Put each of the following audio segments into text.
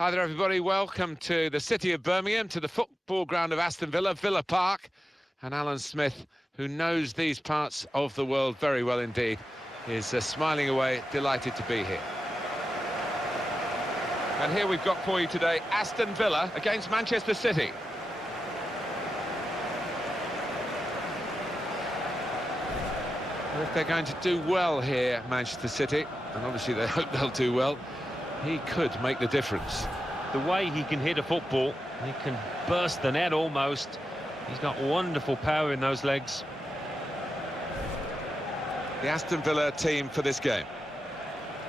Hi there, everybody. Welcome to the city of Birmingham, to the football ground of Aston Villa, Villa Park. And Alan Smith, who knows these parts of the world very well indeed, is smiling away, delighted to be here. And here we've got for you today Aston Villa against Manchester City. Well, if they're going to do well here, Manchester City, and obviously they hope they'll do well, he could make the difference. The way he can hit a football, he can burst the net almost. He's got wonderful power in those legs. The Aston Villa team for this game.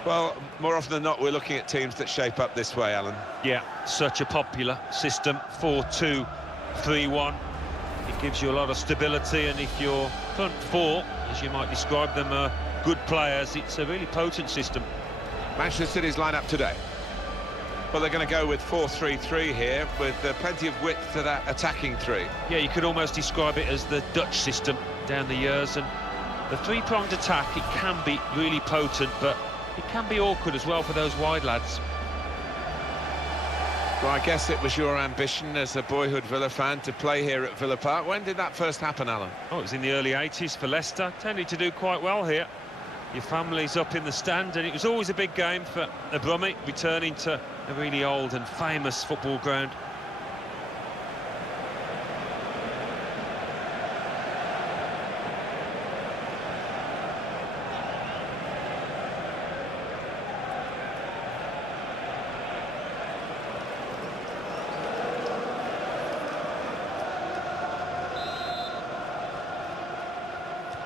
Well, more often than not, we're looking at teams that shape up this way, Alan. Yeah, such a popular system, 4-2-3-1. It gives you a lot of stability, and if your front four, as you might describe them, are good players, it's a really potent system. Manchester City's lineup today. Well, they're going to go with 4-3-3 here, with plenty of width to that attacking three. Yeah, you could almost describe it as the Dutch system down the years, and the three-pronged attack, it can be really potent, but it can be awkward as well for those wide lads. Well, I guess it was your ambition as a boyhood Villa fan to play here at Villa Park. When did that first happen, Alan? Oh, it was in the early 80s for Leicester. Tended to do quite well here. Your family's up in the stand, and it was always a big game for the Brummie, returning to a really old and famous football ground.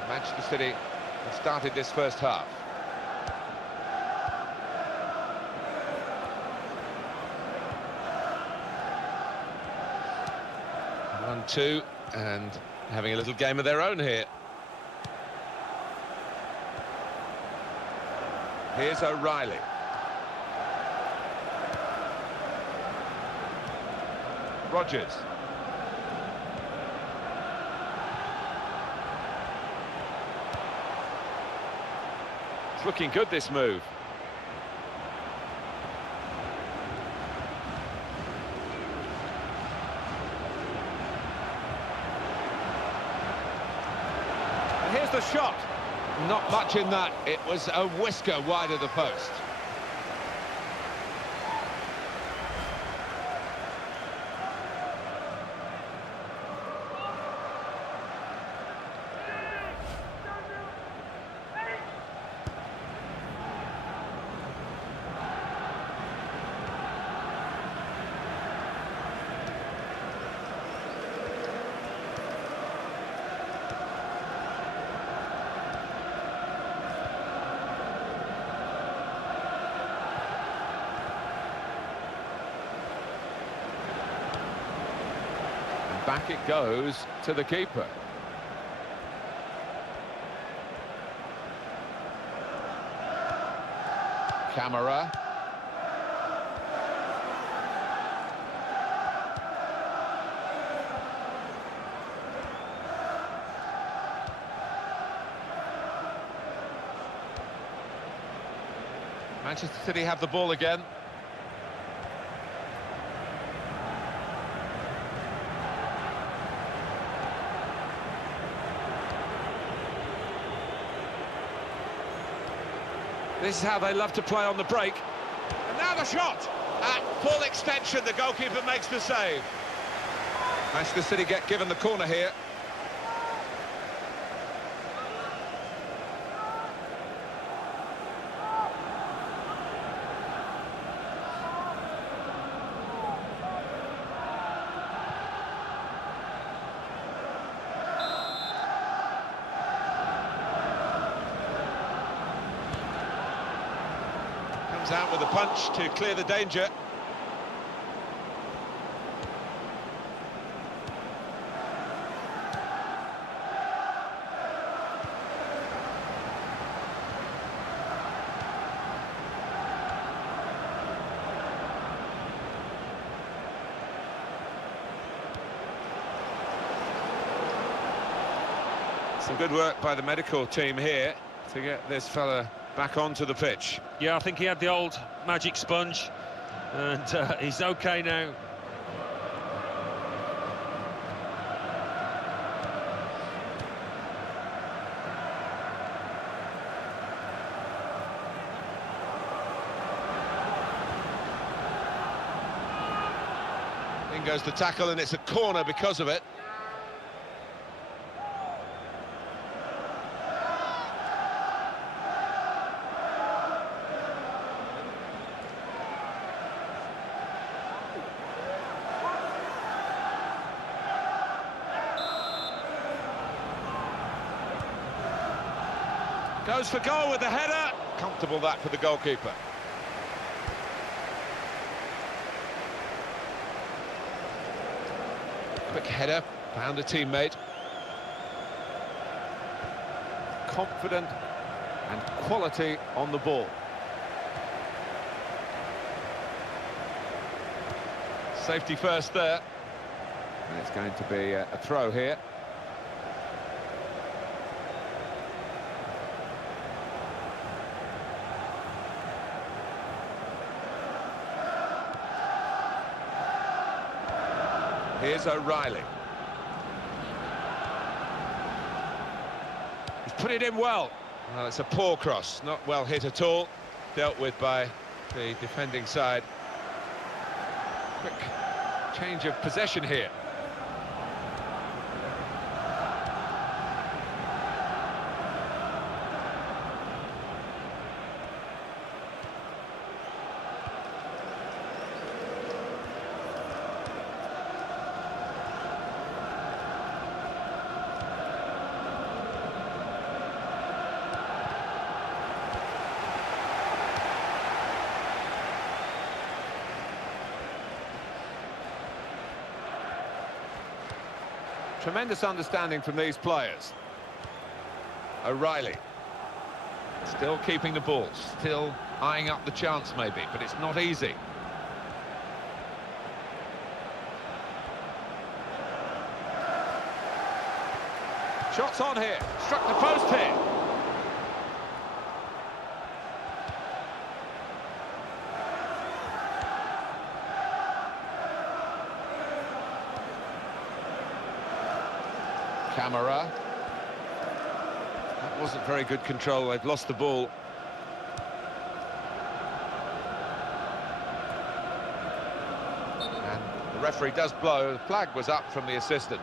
Manchester City have started this first half. One, two, and having a little game of their own here. Here's O'Reilly. Rodgers. It's looking good, this move. And here's the shot. Not much in that. It was a whisker wide of the post. Back it goes to the keeper. Camera. Manchester City have the ball again. This is how they love to play on the break. And now the shot! At full extension, the goalkeeper makes the save. Manchester City get given the corner here. Out with a punch to clear the danger. Some good work by the medical team here to get this fella back onto the pitch. Yeah, I think he had the old magic sponge, And he's okay now. In goes the tackle, and it's a corner because of it. Goes for goal with the header. Comfortable that for the goalkeeper. Quick header, found a teammate. Confident and quality on the ball. Safety first there. And it's going to be a throw here. Here's O'Reilly. He's put it in well. Well, it's a poor cross, not well hit at all. Dealt with by the defending side. Quick change of possession here. Tremendous understanding from these players. O'Reilly. Still keeping the ball, still eyeing up the chance maybe, but it's not easy. Shots on here, struck the post here. Camera. That wasn't very good control, they've lost the ball. And the referee does blow, the flag was up from the assistant.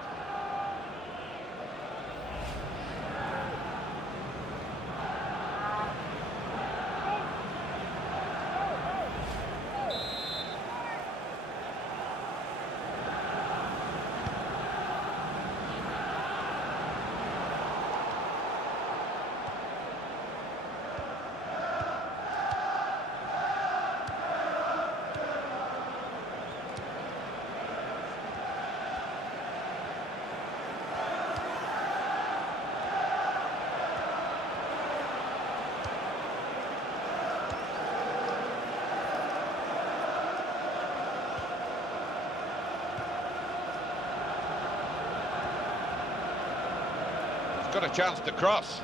Got a chance to cross.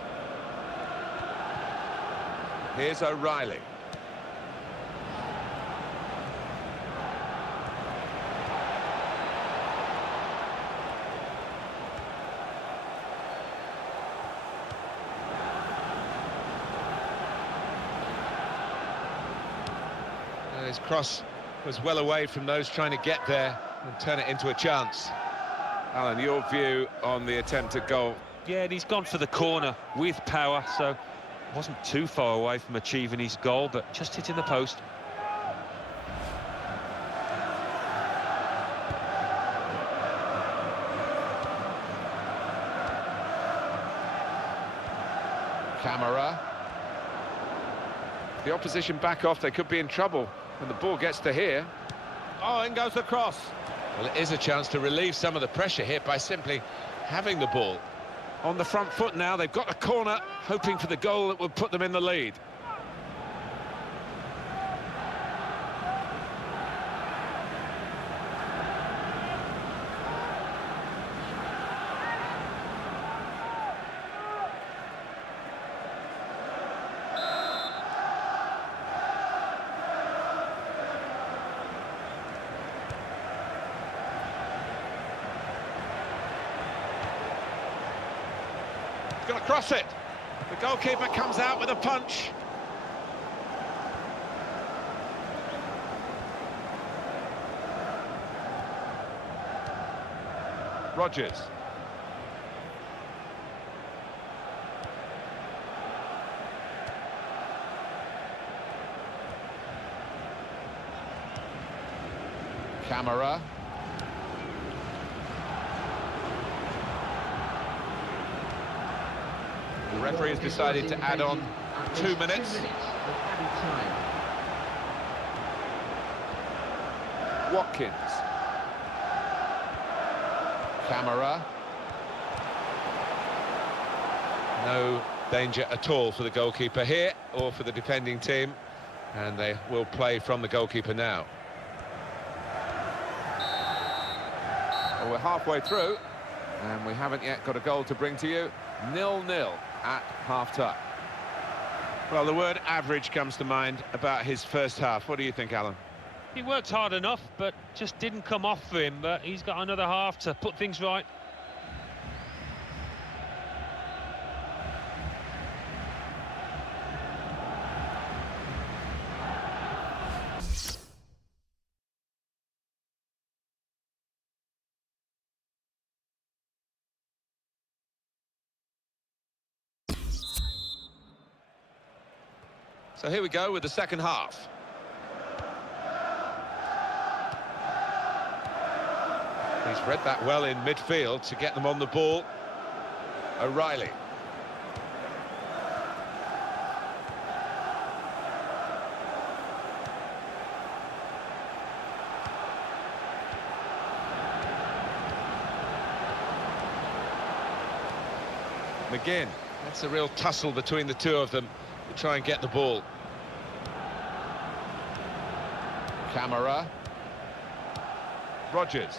Here's O'Reilly. His cross was well away from those trying to get there and turn it into a chance. Alan, your view on the attempt at goal? Yeah, and he's gone for the corner with power, so wasn't too far away from achieving his goal, but just hitting the post. Camera. The opposition back off, they could be in trouble when the ball gets to here. Oh, in goes the cross. Well, it is a chance to relieve some of the pressure here by simply having the ball. On the front foot now, they've got a corner, hoping for the goal that will put them in the lead. going to cross it. The goalkeeper comes out with a punch. Rodgers. Camera. The referee has decided to add on 2 minutes. Watkins. Camera. No danger at all for the goalkeeper here or for the defending team, and they will play from the goalkeeper now. Well, we're halfway through and we haven't yet got a goal to bring to you. 0-0 at half-time. Well, the word average comes to mind about his first half. What do you think, Alan? He worked hard enough, but just didn't come off for him. But he's got another half to put things right. So here we go with the second half. He's read that well in midfield to get them on the ball. O'Reilly. McGinn. That's a real tussle between the two of them to try and get the ball. Camera. Rodgers.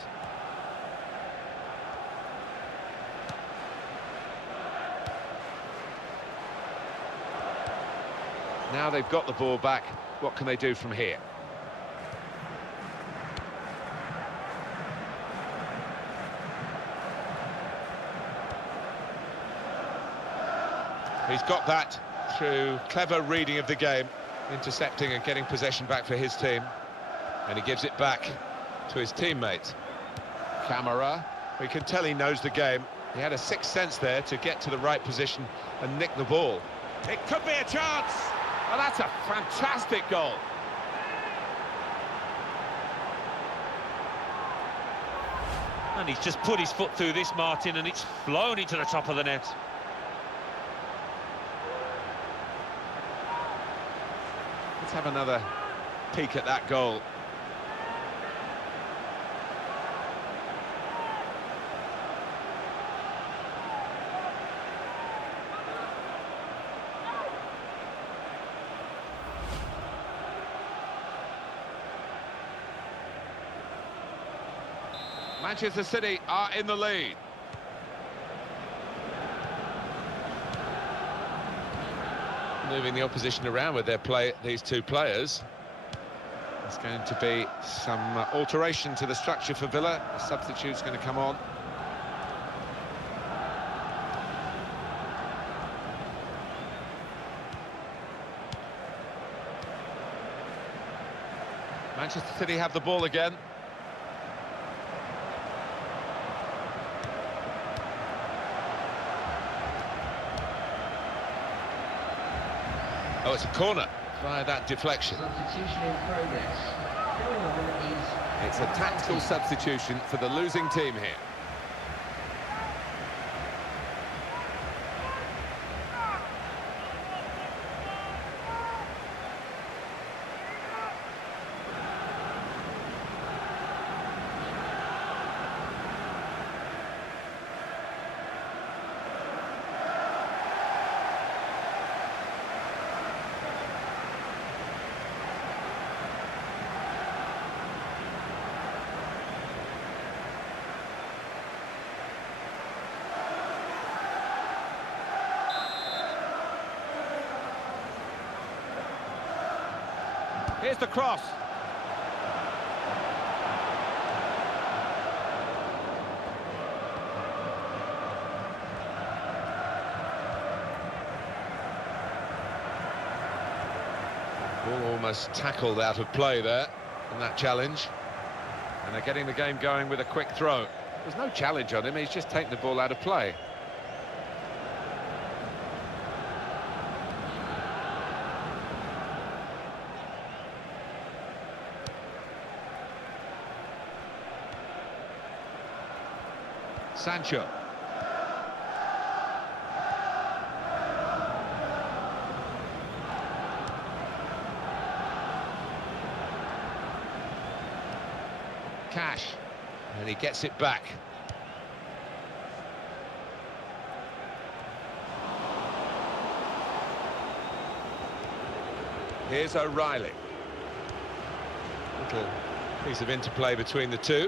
Now they've got the ball back, what can they do from here? He's got that through clever reading of the game, intercepting and getting possession back for his team. And he gives it back to his teammate. Camera. We can tell he knows the game. He had a sixth sense there to get to the right position and nick the ball. It could be a chance! Well, that's a fantastic goal. And he's just put his foot through this, Martin, and it's flown into the top of the net. Let's have another peek at that goal. Manchester City are in the lead. Moving the opposition around with their play, these two players. There's going to be some alteration to the structure for Villa. The substitute's going to come on. Manchester City have the ball again. Oh, it's a corner via that deflection. Substitution in progress. Going on is... It's a tactical substitution for the losing team here. Here's the cross. Ball almost tackled out of play there in that challenge. And they're getting the game going with a quick throw. There's no challenge on him, he's just taken the ball out of play. Sancho. Cash, and he gets it back. Here's O'Reilly. Little piece of interplay between the two.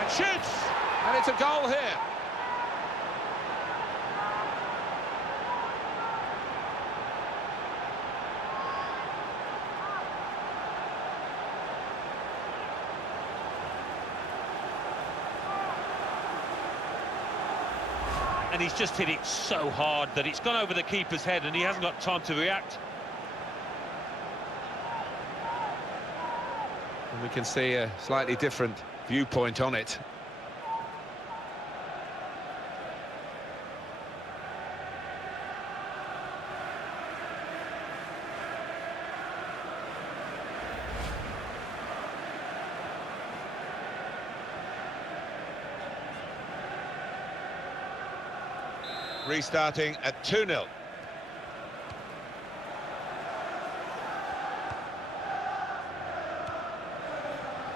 And shoots! And it's a goal here. And he's just hit it so hard that it's gone over the keeper's head and he hasn't got time to react. And we can see a slightly different viewpoint on it. Restarting at 2-0.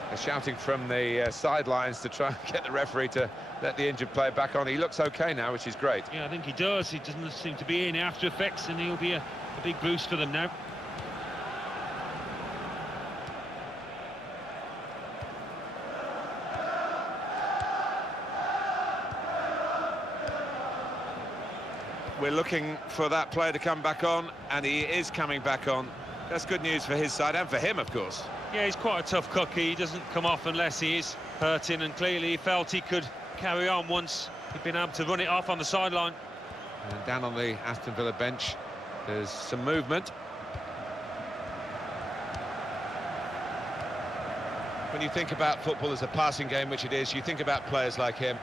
They're shouting from the sidelines to try and get the referee to let the injured player back on. He looks okay now, which is great. Yeah, I think he does. He doesn't seem to be any after effects, and he'll be a big boost for them now. We're looking for that player to come back on, and he is coming back on. That's good news for his side and for him, of course. Yeah, he's quite a tough cookie. He doesn't come off unless he is hurting, and clearly he felt he could carry on once he'd been able to run it off on the sideline. And down on the Aston Villa bench, there's some movement. When you think about football as a passing game, which it is, you think about players like him.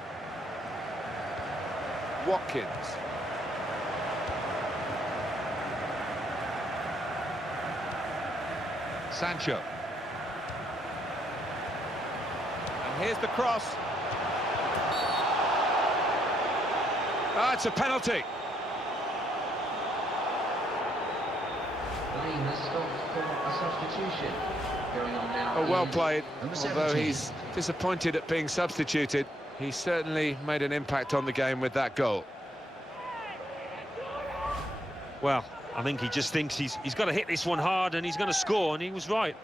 Watkins. Sancho. And here's the cross. Ah, it's a penalty. The team has stopped for a substitution. Going on now. Oh, well played. Number Although 17. he's disappointed at being substituted, he certainly made an impact on the game with that goal. Well, I think he just thinks he's got to hit this one hard and he's going to score, and he was right.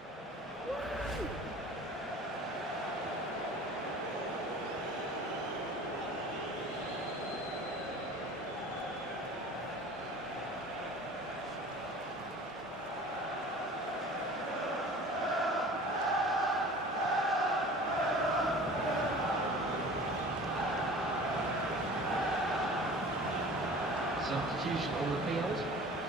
Substitution on the field.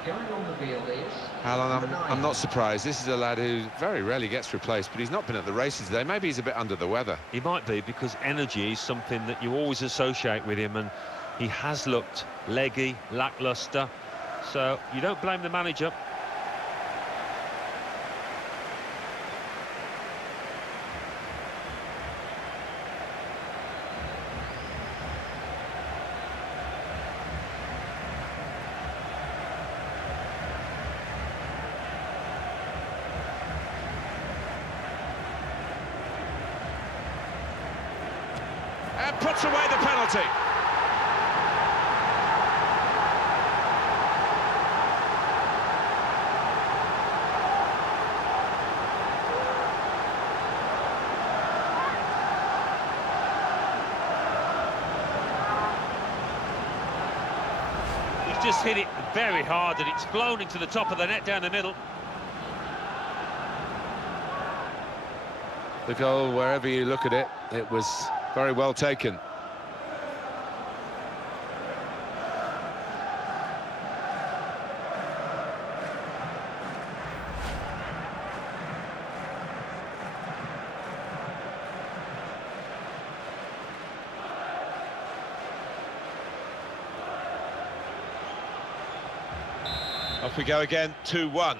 Going on the field is Alan, number 9. I'm not surprised. This is a lad who very rarely gets replaced, but he's not been at the races today. Maybe he's a bit under the weather. He might be, because energy is something that you always associate with him, and he has looked leggy, lacklustre, so you don't blame the manager. And puts away the penalty. He's just hit it very hard and it's flown into the top of the net down the middle. The goal, wherever you look at it, it was very well taken. Off we go again, 2-1.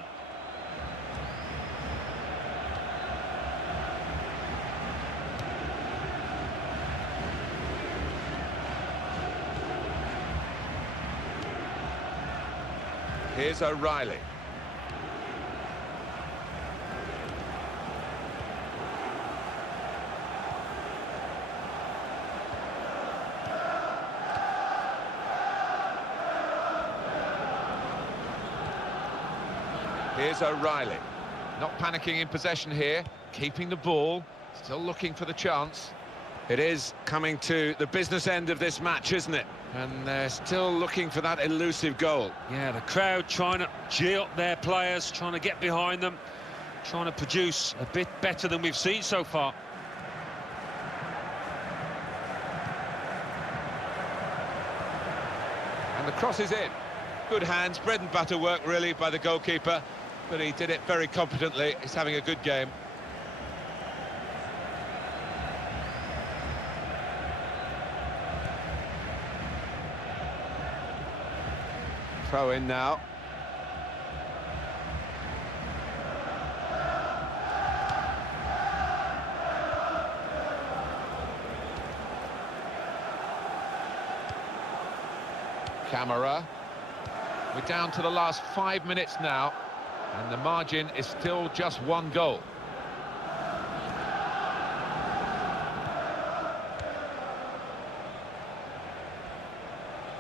Here's O'Reilly. Here's O'Reilly. Not panicking in possession here, keeping the ball, still looking for the chance. It is coming to the business end of this match, isn't it? And they're still looking for that elusive goal. Yeah, the crowd trying to gee up their players, trying to get behind them, trying to produce a bit better than we've seen so far. And the cross is in. Good hands, bread and butter work really by the goalkeeper, but he did it very competently. He's having a good game. Throw in now. Camera. We're down to the last 5 minutes now, and the margin is still just 1 goal.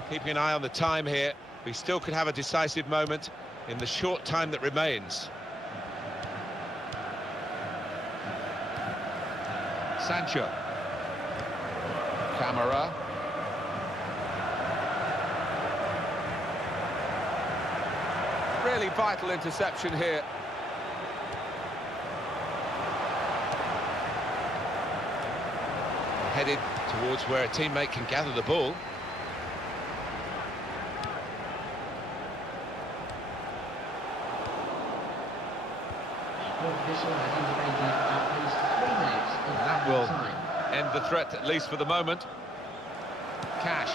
Keeping an eye on the time here. We still could have a decisive moment in the short time that remains. Sancho. Camera. Really vital interception here. Headed towards where a teammate can gather the ball. That will end the threat, at least for the moment. Cash.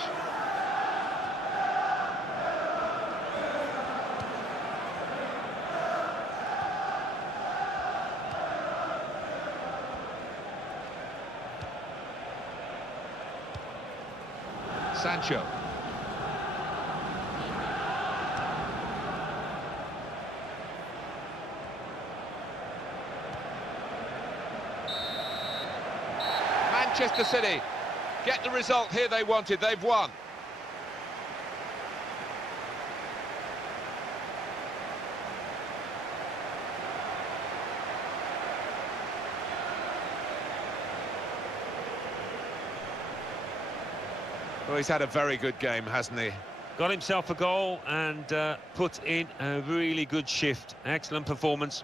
Sancho. Manchester City get the result here they wanted. They've won. Well, he's had a very good game, hasn't he? Got himself a goal and put in a really good shift. Excellent performance.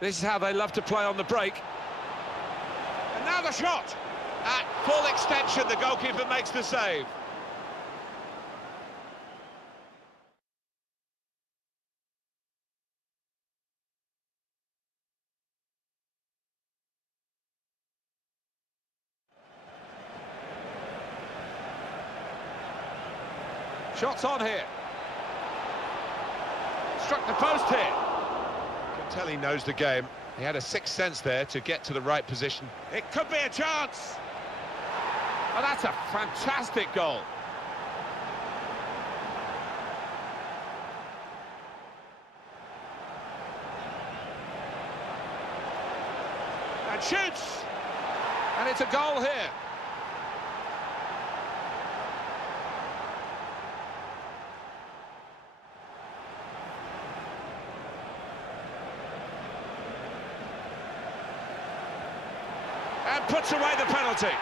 This is how they love to play on the break. And now the shot! At full extension, the goalkeeper makes the save. Shots on here. Struck the post here. Tell he knows the game. He had a sixth sense there to get to the right position. It could be a chance. Oh, that's a fantastic goal. And shoots. And it's a goal here. and puts away the penalty.